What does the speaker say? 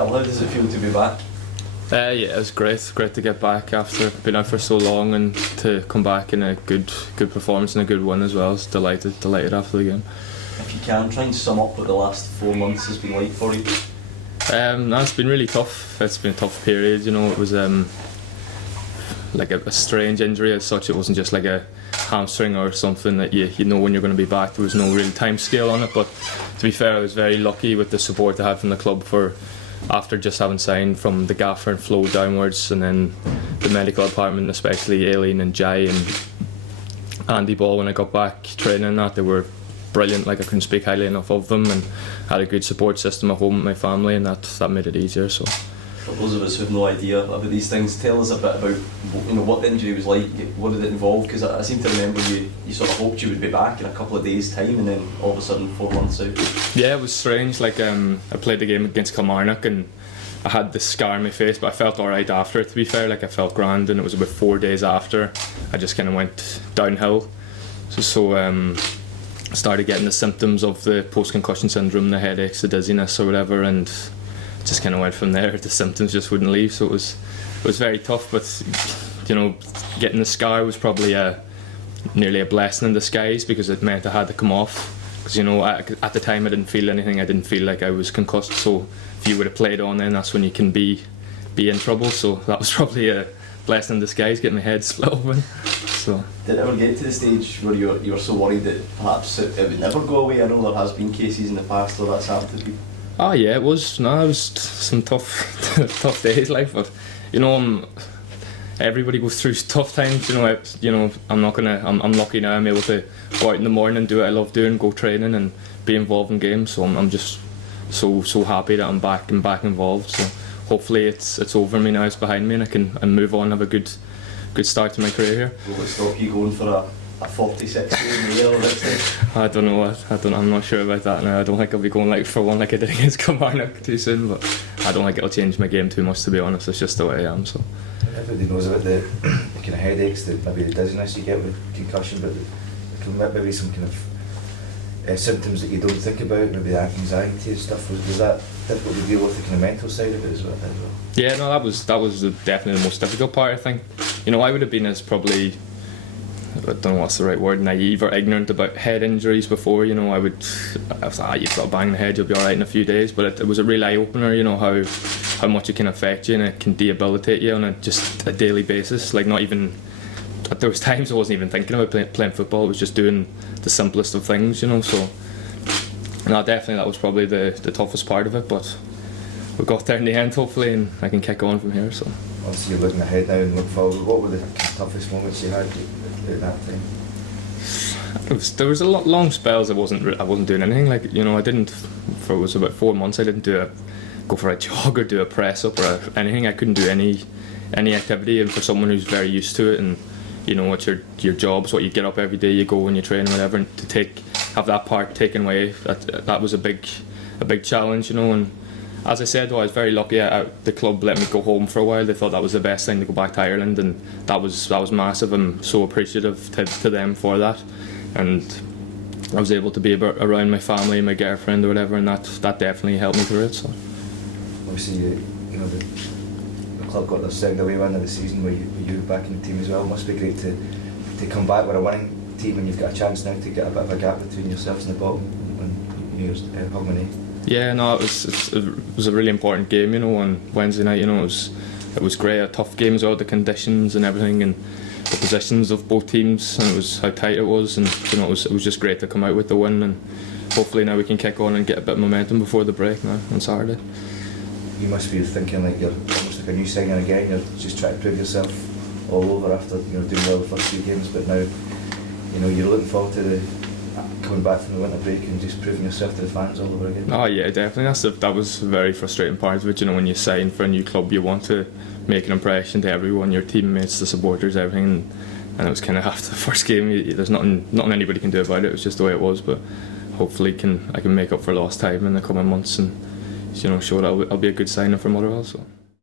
McHugh, how does it feel to be back? Yeah, it was great. Great to get back after being out for so long and to come back in a good performance and a good win as well. I was delighted after the game. If you can, try and sum up what the last 4 months has been like for you. No, it's been really tough. It's been a tough period. It was like a strange injury as such. It wasn't just like a hamstring or something that you know when you're going to be back. There was no real time scale on it, but to be fair, I was very lucky with the support I had from the club after just having signed, from the gaffer and flow downwards, and then the medical department, especially Aileen and Jai and Andy Ball. When I got back training, they were brilliant. Like, I couldn't speak highly enough of them, and had a good support system at home with my family, and that made it easier. So, for those of us who have no idea about these things, tell us a bit about what the injury was like. What did it involve? Because I seem to remember you sort of hoped you would be back in a couple of days' time, and then all of a sudden 4 months out. Yeah, it was strange. Like, I played the game against Kilmarnock and I had this scar on my face, but I felt alright after. To be fair, like, I felt grand, and it was about 4 days after I just kind of went downhill. So I started getting the symptoms of the post-concussion syndrome, the headaches, the dizziness or whatever, and just kind of went from there. The symptoms just wouldn't leave, so it was very tough. But getting the scar was probably nearly a blessing in disguise, because it meant I had to come off. Because at the time I didn't feel anything. I didn't feel like I was concussed. So if you would have played on, then that's when you can be in trouble. So that was probably a blessing in disguise, getting my head split open. So did it ever get to the stage where you were so worried that perhaps it would never go away? I know there has been cases in the past where that's happened to people. Oh yeah, it was some tough days, like, but everybody goes through tough times. I'm lucky now. I'm able to go out in the morning and do what I love doing, go training and be involved in games. So I'm just so happy that I'm back involved. So hopefully it's over me now. It's behind me, and I can move on, have a good start to my career here. Will it stop you going for a 46 game year next day? I don't know. I'm not sure about that now. I don't think I'll be going for one like I did against Kilmarnock too soon, but I don't think it'll change my game too much, to be honest. It's just the way I am. So everybody knows about the kind of headaches, maybe the dizziness you get with concussion, but there maybe some kind of symptoms that you don't think about, maybe anxiety and stuff. Was that difficult to deal with, the kind of mental side of it as well? Yeah, no, that was definitely the most difficult part, I think. I would have been as probably, I don't know what's the right word, naive or ignorant about head injuries before. I thought, you've got a bang in the head, you'll be alright in a few days. But it was a real eye opener, how much it can affect you, and it can debilitate you on a daily basis. Like, not even at those times I wasn't even thinking about playing football. It was just doing the simplest of things, So no, definitely that was probably the toughest part of it. But we got there in the end, hopefully, and I can kick on from here. So obviously you're looking ahead now and look forward. What were the toughest moments you had at that time? There was a lot long spells I wasn't doing anything. Like, I didn't, for it was about 4 months, I didn't go for a jog or do a press up or anything. I couldn't do any activity, and for someone who's very used to it, and it's your job, so what you get up every day, you go and you train and whatever, and to have that part taken away, that was a big challenge, and as I said, I was very lucky. The club let me go home for a while. They thought that was the best thing, to go back to Ireland, and that was massive. I'm so appreciative to them for that, and I was able to be around my family, my girlfriend or whatever, and that definitely helped me through it. So obviously, the club got their second away win of the season with you back in the team as well. It must be great to come back with a winning team, and you've got a chance now to get a bit of a gap between yourselves and the bottom when you're Hogmanay. Yeah, no, it was a really important game, on Wednesday night. It was great, a tough game as well, the conditions and everything, and the positions of both teams, and it was how tight it was, and it was just great to come out with the win, and hopefully now we can kick on and get a bit of momentum before the break now on Saturday. You must be thinking like you're almost like a new signing again. You're just trying to prove yourself all over after doing well the first few games, but now you're looking forward to coming back from the winter break and just proving yourself to the fans all over again. Oh yeah, definitely. That was a very frustrating part of it. When you sign for a new club, you want to make an impression to everyone, your teammates, the supporters, everything. And it was kind of after the first game, there's nothing anybody can do about it. It was just the way it was. But hopefully, I can make up for lost time in the coming months and show that I'll be a good signing for Motherwell. So.